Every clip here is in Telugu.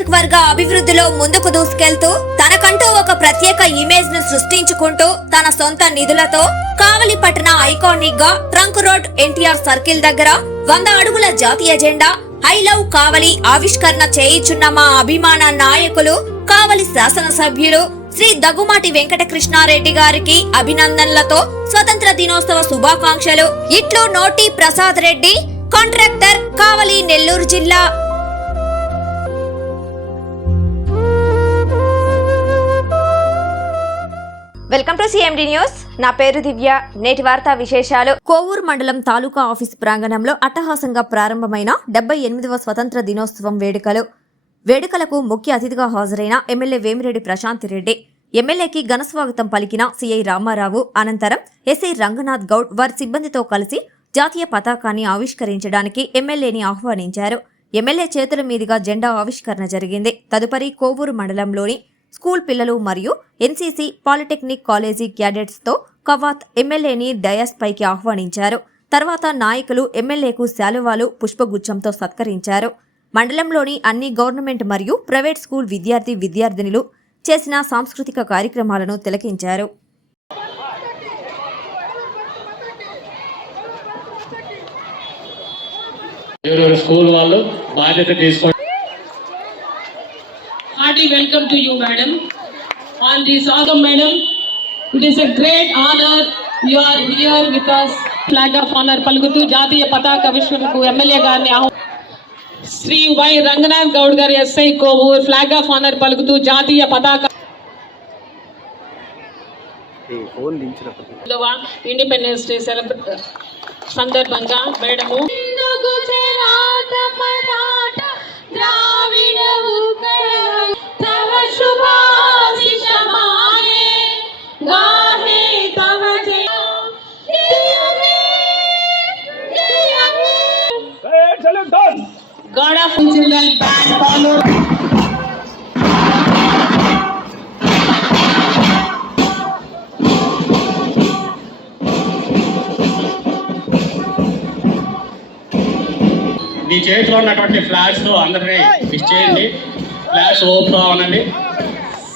నియోజకవర్గ అభివృద్ధిలో ముందుకు దూసుకెళ్తూ తనకంటూ ఒక ప్రత్యేక ఇమేజ్ను సృష్టించుకుంటూ తన సొంత నిధులతో కావలి పట్టణ ఐకానిక్గా ట్రంక్ రోడ్ ఎన్టీఆర్ సర్కిల్ దగ్గర వంద అడుగుల జాతీయ జెండా ఐ లవ్ కావలి ఆవిష్కరణ చేయించున్న మా అభిమాన నాయకులు కావలి శాసనసభ్యులు శ్రీ దగ్గుమాటి వెంకటకృష్ణారెడ్డి గారికి అభినందనలతో స్వతంత్ర దినోత్సవ శుభాకాంక్షలు. ఇట్లు నోటి ప్రసాద్ రెడ్డి కాంట్రాక్టర్ కావలి నెల్లూరు జిల్లా వెల్కమ్ టు సిఎండి న్యూస్ నా పేరు దివ్య. నేటి వార్తా విశేషాలు. కోవూరు మండలం తాలూకా ఆఫీస్ ప్రాంగణంలో అట్టహాసంగా ప్రారంభమైన డెబ్బై ఎనిమిదవ స్వతంత్ర దినోత్సవం వేడుకలు. వేడుకలకు ముఖ్య అతిథిగా హాజరైన ఎమ్మెల్యే వేమిరెడ్డి ప్రశాంత్ రెడ్డి. ఎమ్మెల్యేకి ఘనస్వాగతం పలికిన సిఐ రామారావు. అనంతరం ఎస్ఐ రంగనాథ్ గౌడ్ వారి సిబ్బందితో కలిసి జాతీయ పతాకాన్ని ఆవిష్కరించడానికి ఎమ్మెల్యేని ఆహ్వానించారు. ఎమ్మెల్యే చేతుల మీదుగా జెండా ఆవిష్కరణ జరిగింది. తదుపరి కోవూరు మండలంలోని స్కూల్ పిల్లలు మరియు ఎన్సీసీ పాలిటెక్నిక్ కాలేజీ క్యాడెట్స్తో కవాత్ ఎమ్మెల్యేని డయాస్ పైకి ఆహ్వానించారు. తర్వాత నాయకులు ఎమ్మెల్యేకు శాలువాలు పుష్పగుచ్చంతో సత్కరించారు. మండలంలోని అన్ని గవర్నమెంట్ మరియు ప్రైవేట్ స్కూల్ విద్యార్థి విద్యార్థినులు చేసిన సాంస్కృతిక కార్యక్రమాలను తిలకించారు. స్కూల్ వాళ్ళు బాధ్యత Hearty welcome to you, madam. On this autumn, madam, it is a great honor you are here with us. Flag of honour పలుకుతూ జాతీయ పతాక విశ్వకు ఎమ్మెల్యే గారిని ఆహ్వా- శ్రీ వై రంగనాథ్ గౌడ్ గారి SI Kovur flag of honour పలుకుతూ జాతీయ పతాక ఇండిపెండెన్స్ డే సెలబ్రే సందర్భంగా మేడము మీ చేతిలో ఉన్నటువంటి ఫ్లాట్స్ అందరినీ ఫిక్స్ చేయండి flats open అవ్వనండి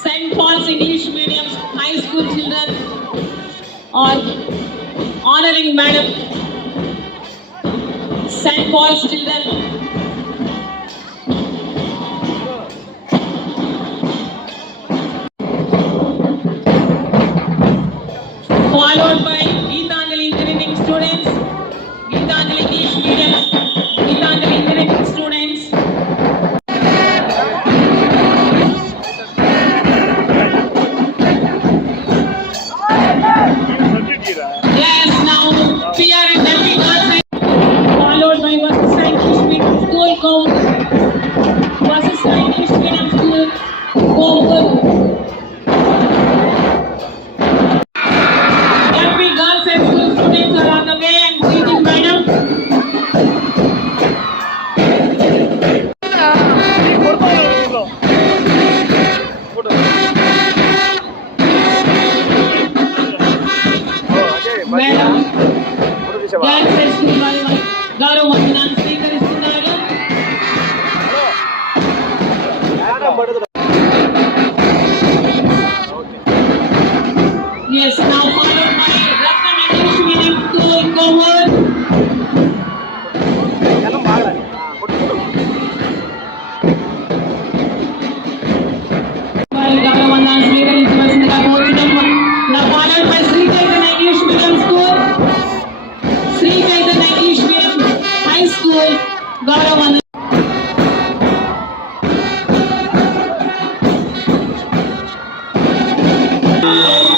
Saint Paul's English medium high school children are honouring madam Saint Paul's children Followed by Música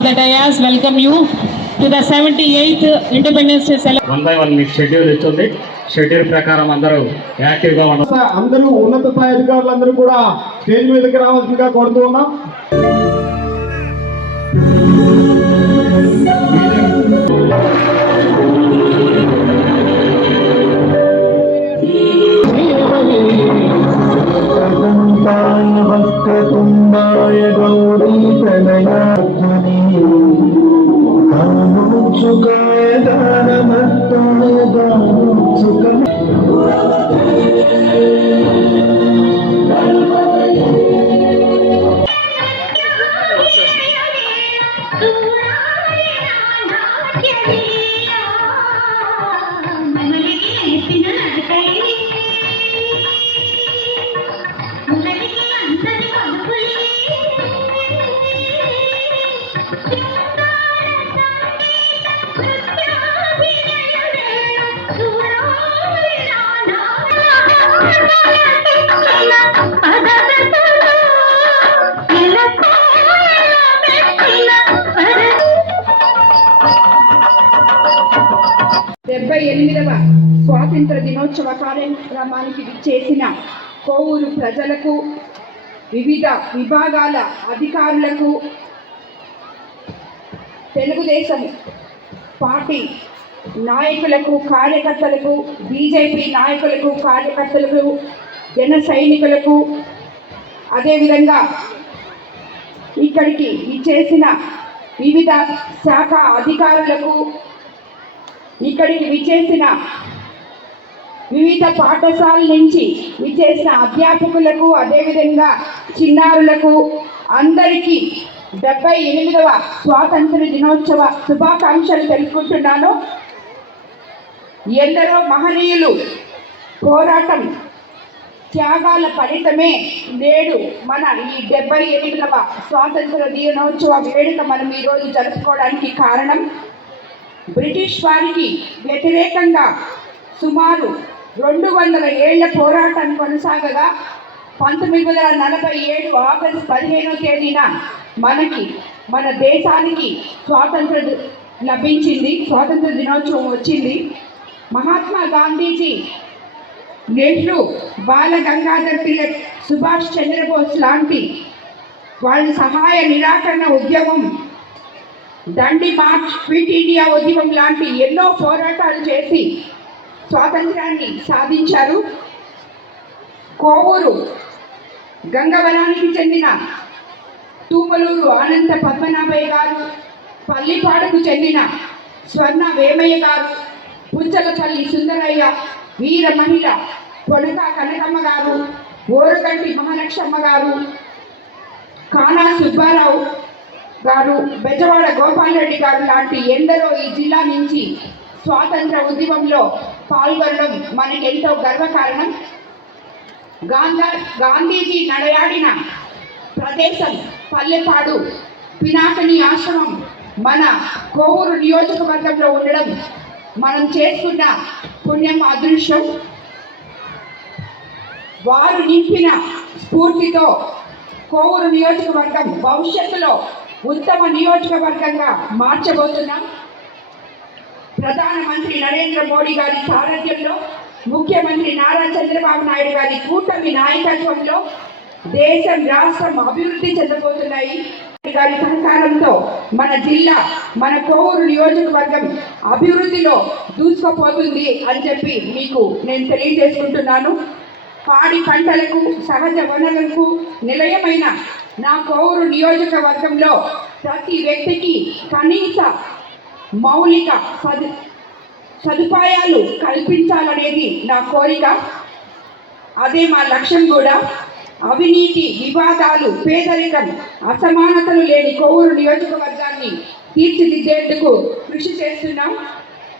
The Dayas welcome you to the 78th Independence Day celebration. One by one మీకు షెడ్యూల్ ఇస్తుంది షెడ్యూల్ ప్రకారం అందరూ యాక్టివ్గా ఉన్నారు అందరూ ఉన్నత స్థాయి అధికారులందరూ కూడా స్టేజ్ మీదకి రావాల్సిందిగా కోరుతూ ఉన్నాం. డెబ్బై ఎనిమిదవ స్వాతంత్ర దినోత్సవ కార్యక్రమానికి చేసిన కోవూరు ప్రజలకు వివిధ విభాగాల అధికారులకు తెలుగుదేశం పార్టీ నాయకులకు కార్యకర్తలకు బీజేపీ నాయకులకు కార్యకర్తలకు జన సైనికులకు అదేవిధంగా ఇక్కడికి ఇచ్చేసిన వివిధ శాఖ అధికారులకు ఇక్కడికి విచేసిన వివిధ పాఠశాల నుంచి విచేసిన అధ్యాపకులకు అదేవిధంగా చిన్నారులకు అందరికీ డెబ్బై ఎనిమిదవ స్వాతంత్ర దినోత్సవ శుభాకాంక్షలు తెలుపుకుంటున్నాను. ఎందరో మహనీయులు పోరాటం త్యాగాల ఫలితమే నేడు మన ఈ డెబ్బై ఎనిమిదవ స్వాతంత్ర దినోత్సవ వేడుక మనం ఈరోజు జరుపుకోవడానికి కారణం. బ్రిటిష్ వారికి వ్యతిరేకంగా సుమారు రెండు వందల ఏళ్ళ పోరాటం కొనసాగగా పంతొమ్మిది వందల నలభై ఏడు ఆగస్టు పదిహేనో తేదీన మనకి మన దేశానికి స్వాతంత్ర లభించింది స్వాతంత్ర దినోత్సవం వచ్చింది. మహాత్మా గాంధీజీ నెహ్రూ బాల గంగాధర్ తిలక్ సుభాష్ చంద్రబోస్ లాంటి వాళ్ళ సహాయ నిరాకరణ ఉద్యమం దండి మార్చ్ క్విట్ ఇండియా ఉద్యమం లాంటి ఎన్నో పోరాటాలు చేసి స్వాతంత్రాన్ని సాధించారు. కోవూరు గంగవరానికి చెందిన తూమలూరు ఆనంద పద్మనాభయ్య గారు పల్లిపాడుకు చెందిన స్వర్ణ వేమయ్య గారు పుంచలపల్లి సుందరయ్య వీర మహిళ పొడక కనకమ్మ గారు ఓరగంటి మహాలక్ష్మ గారు కానా సుబ్బారావు గారు బెజవాడ గోపాల్ రెడ్డి గారు లాంటి ఎందరో ఈ జిల్లా నుంచి స్వాతంత్ర ఉద్యమంలో పాల్గొనడం మనకెంతో గర్వకారణం. గాంధా గాంధీజీ నడయాడిన ప్రదేశం పల్లెపాడు పినాకని ఆశ్రమం మన కోవూరు నియోజకవర్గంలో ఉండడం మనం చేసుకున్న పుణ్యం అదృశ్యం వారు నింపిన స్ఫూర్తితో కోవూరు నియోజకవర్గం భవిష్యత్తులో ఉత్తమ నియోజకవర్గంగా మార్చబోతున్నాం. ప్రధానమంత్రి నరేంద్ర మోడీ గారి సారథ్యంలో ముఖ్యమంత్రి నారా చంద్రబాబు నాయుడు గారి కూటమి నాయకత్వంలో దేశం రాష్ట్రం అభివృద్ధి చెందబోతున్నాయి. గారి సహకారంతో మన జిల్లా మన కోవూరు నియోజకవర్గం అభివృద్ధిలో దూసుకుపోతుంది అని చెప్పి మీకు నేను తెలియజేసుకుంటున్నాను. పాడి పంటలకు సహజ వనరులకు నిలయమైన నా కోవూరు నియోజకవర్గంలో ప్రతి వ్యక్తికి కనీస మౌలిక సదు సదుపాయాలు కల్పించాలనేది నా కోరిక. అదే మా లక్ష్యం కూడా. అవినీతి వివాదాలు పేదరికం అసమానతలు లేని కోవూరు నియోజకవర్గాన్ని తీర్చిదిద్దేందుకు కృషి చేస్తున్నాం.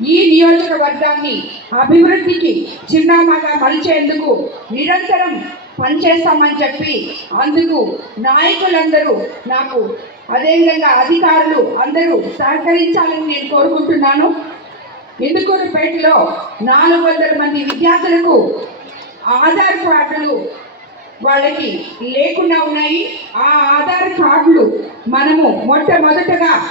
ఈ నియోజకవర్గాన్ని అభివృద్ధికి చిరునామాగా మలిచేందుకు నిరంతరం పనిచేస్తామని చెప్పి అందుకు నాయకులందరూ నాకు అదేవిధంగా అధికారులు అందరూ సహకరించాలని నేను కోరుకుంటున్నాను. ఇందుకూరుపేటలో నాలుగు వందల మంది విద్యార్థులకు ఆధార్ కార్డులు వాళ్ళకి లేకుండా ఉన్నాయి. ఆ ఆధార్ కార్డులు మనము మొట్టమొదటగా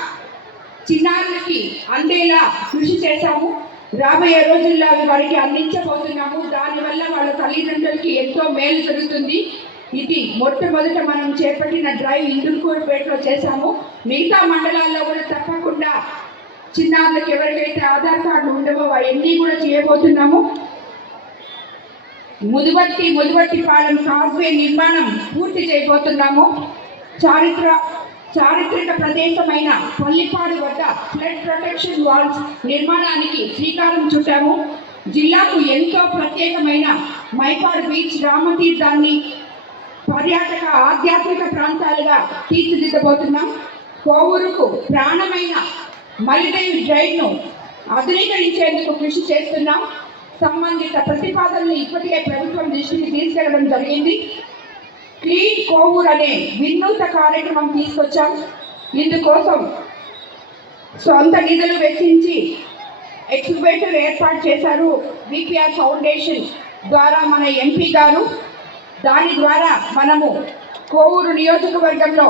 చిన్నారులకి అందేలా కృషి చేశాము. రాబోయే రోజుల్లో అవి వారికి అందించబోతున్నాము. దానివల్ల వాళ్ళ తల్లిదండ్రులకి ఎంతో మేలు జరుగుతుంది. ఇది మొట్టమొదట మనం చేపట్టిన డ్రైవ్ ఇందుకూరుపేటలో చేశాము. మిగతా మండలాల్లో కూడా తప్పకుండా చిన్నారులకు ఎవరికైతే ఆధార్ కార్డులు ఉండవో అవన్నీ కూడా చేయబోతున్నాము. ముదువర్తి ముదువర్తి పాలెం కాజ్వే నిర్మాణం పూర్తి చేయబోతున్నాము. చారిత్ర చారిత్రక ప్రదేశమైన పల్లిపాడు వద్ద ఫ్లడ్ ప్రొటెక్షన్ వాల్స్ నిర్మాణానికి శ్రీకారం చుట్టాము. జిల్లాకు ఎంతో ప్రత్యేకమైన మైపాడు బీచ్ రామతీర్థాన్ని పర్యాటక ఆధ్యాత్మిక ప్రాంతాలుగా తీర్చిదిద్దబోతున్నాం. కోవూరుకు ప్రాణమైన మలిదేవి డ్రైవ్ను ఆధునీకరించేందుకు కృషి చేస్తున్నాం. సంబంధిత ప్రతిపాదనలు ఇప్పటికే ప్రభుత్వం దృష్టికి తీసుకెళ్ళడం జరిగింది. క్లీన్ కోవూర్ అనే వినూత కార్యక్రమం తీసుకొచ్చాం. ఇందుకోసం సొంత నిధులు వెచ్చించి ఎక్స్బేటర్ ఏర్పాటు చేశారు విపిఆర్ ఫౌండేషన్ ద్వారా మన ఎంపీ గారు. దాని ద్వారా మనము కోవూరు నియోజకవర్గంలో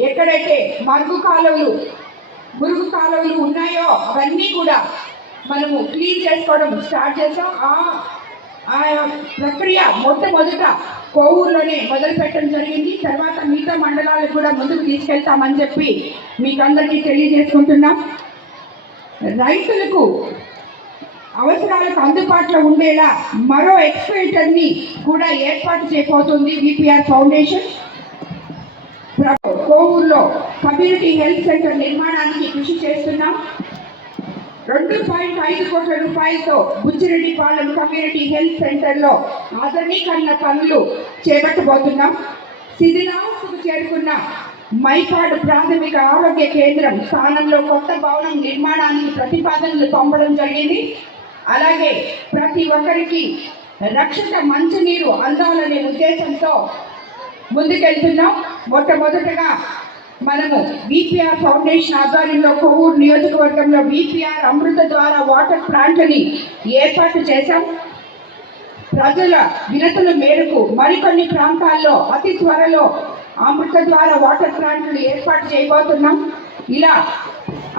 ఎక్కడైతే మరుగు కాలువలు మురుగు కాలువలు ఉన్నాయో అవన్నీ కూడా మనము క్లీన్ చేసుకోవడం స్టార్ట్ చేసాం ఆ ఆ ప్రక్రియ మొట్టమొదట కోవూరులోనే మొదలు పెట్టడం జరిగింది. తర్వాత మిగతా మండలాలకు కూడా ముందుకు తీసుకెళ్తామని చెప్పి మీకు అందరికీ తెలియజేసుకుంటున్నాం. రైతులకు అవసరాలకు అందుబాటులో ఉండేలా మరో ఎక్స్పెల్టర్ని కూడా ఏర్పాటు చేయబోతుంది విపిఆర్ ఫౌండేషన్. కోవూరులో కమ్యూనిటీ హెల్త్ సెంటర్ నిర్మాణానికి కృషి చేస్తున్నాం. రెండు పాయింట్ ఐదు కోట్ల రూపాయలతో బుచ్చిరెడ్డిపాలెం కమ్యూనిటీ హెల్త్ సెంటర్లో ఆధునీకరణ పనులు చేపట్టబోతున్నాం. శిథిలాసుకు చేరుకున్న మైపాడు ప్రాథమిక ఆరోగ్య కేంద్రం స్థానంలో కొత్త భవనం నిర్మాణానికి ప్రతిపాదనలు పంపడం జరిగింది. అలాగే ప్రతి ఒక్కరికి రక్షక మంచినీరు అందాలనే ఉద్దేశంతో ముందుకెళ్తున్నాం. మొట్టమొదటగా మనము బీపీఆర్ ఫౌండేషన్ ఆధ్వర్యంలో కొవ్వూరు నియోజకవర్గంలో బీపీఆర్ అమృత ద్వారా వాటర్ ప్లాంట్ని ఏర్పాటు చేశాం. ప్రజల వినతుల మేరకు మరికొన్ని ప్రాంతాల్లో అతి త్వరలో అమృత ద్వారా వాటర్ ప్లాంట్లు ఏర్పాటు చేయబోతున్నాం. ఇలా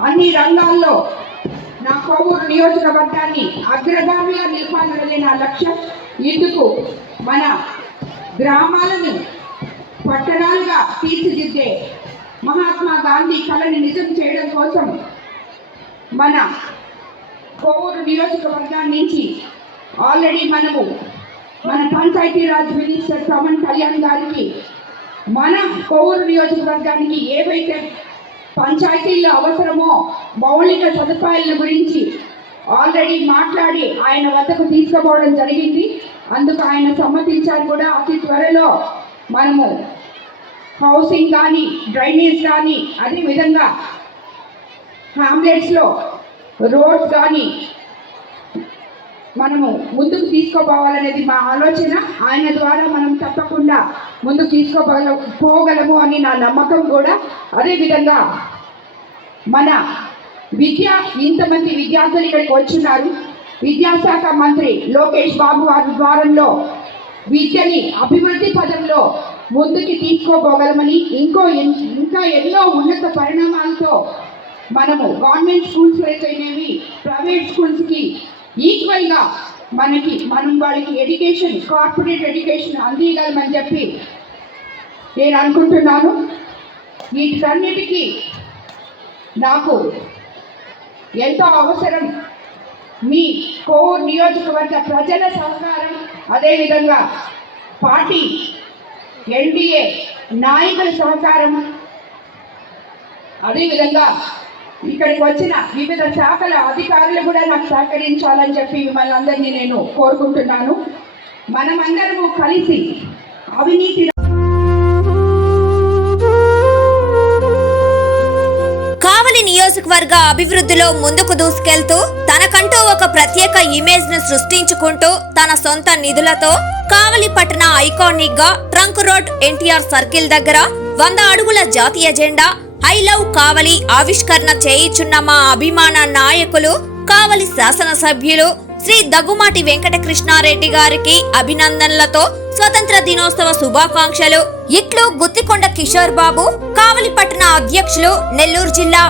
అన్ని రంగాల్లో నా కోవూరు నియోజకవర్గాన్ని అగ్రగామిగా నిలపాలన్నది నా లక్ష్యం. ఇందుకు మన గ్రామాలను పట్టణాలుగా తీర్చిదిద్దే మహాత్మా గాంధీ కళని నిజం చేయడం కోసం మన కోవూరు నియోజకవర్గం నుంచి ఆల్రెడీ మనము మన పంచాయతీరాజ్ మినిస్టర్ పవన్ కళ్యాణ్ గారికి మన కోవూరు నియోజకవర్గానికి ఏవైతే పంచాయతీల్లో అవసరమో మౌలిక సదుపాయాల గురించి ఆల్రెడీ మాట్లాడి ఆయన వద్దకు తీసుకుపోవడం జరిగింది. అందుకు ఆయన సమ్మతించారు కూడా. అతి త్వరలో మనము హౌసింగ్ కానీ డ్రైనేజ్ కానీ అదేవిధంగా హామ్లెట్స్లో రోడ్స్ కానీ మనము ముందుకు తీసుకోపోవాలనేది మా ఆలోచన. ఆయన ద్వారా మనం తప్పకుండా ముందుకు తీసుకోపోగల పోగలము అని నా నమ్మకం కూడా. అదేవిధంగా మన విద్య ఇంతమంది విద్యార్థులు ఇక్కడికి వచ్చున్నారు. విద్యాశాఖ మంత్రి లోకేష్ బాబు వారి ద్వారంలో విద్యని అభివృద్ధి పదంలో ముందుకి తీసుకోపోగలమని ఇంకో ఇంకా ఎన్నో ఉన్నత పరిణామాలతో మనము గవర్నమెంట్ స్కూల్స్ అయితేనేవి ప్రైవేట్ స్కూల్స్కి ఈక్వల్గా మనకి మనం వాళ్ళకి ఎడ్యుకేషన్ కార్పొరేట్ ఎడ్యుకేషన్ అందియగలమని చెప్పి నేను అనుకుంటున్నాను. వీటన్నిటికీ నాకు ఎంతో అవసరం. మీ కోర్ నియోజకవర్గ ప్రజల సహకారం అదేవిధంగా పార్టీ ఎన్డీఏ నాయకుల సహకారం అదేవిధంగా ఇక్కడికి వచ్చిన వివిధ శాఖల అధికారులు కూడా నాకు సహకరించాలని చెప్పి మిమ్మల్ని అందరినీ నేను కోరుకుంటున్నాను. మనమందరము కలిసి అవినీతి నియోజకవర్గ అభివృద్ధిలో ముందుకు దూసుకెళ్తూ తనకంటూ ఒక ప్రత్యేక ఇమేజ్ను సృష్టించుకుంటూ తన సొంత నిధులతో కావలిపట్టణ ఐకానిక్గా ట్రంక్ రోడ్ ఎన్టీఆర్ సర్కిల్ దగ్గర వంద అడుగుల జాతీయ జెండా ఐ లవ్ కావలి ఆవిష్కరణ చేయుచున్న మా అభిమాన నాయకులు కావలి శాసనసభ్యులు శ్రీ దగ్గుమాటి వెంకటకృష్ణారెడ్డి గారికి అభినందనలతో స్వతంత్ర దినోత్సవ శుభాకాంక్షలు. ఇట్లు గుత్తికొండ కిషోర్ బాబు కావలిపట్టణ అధ్యక్షులు నెల్లూరు జిల్లా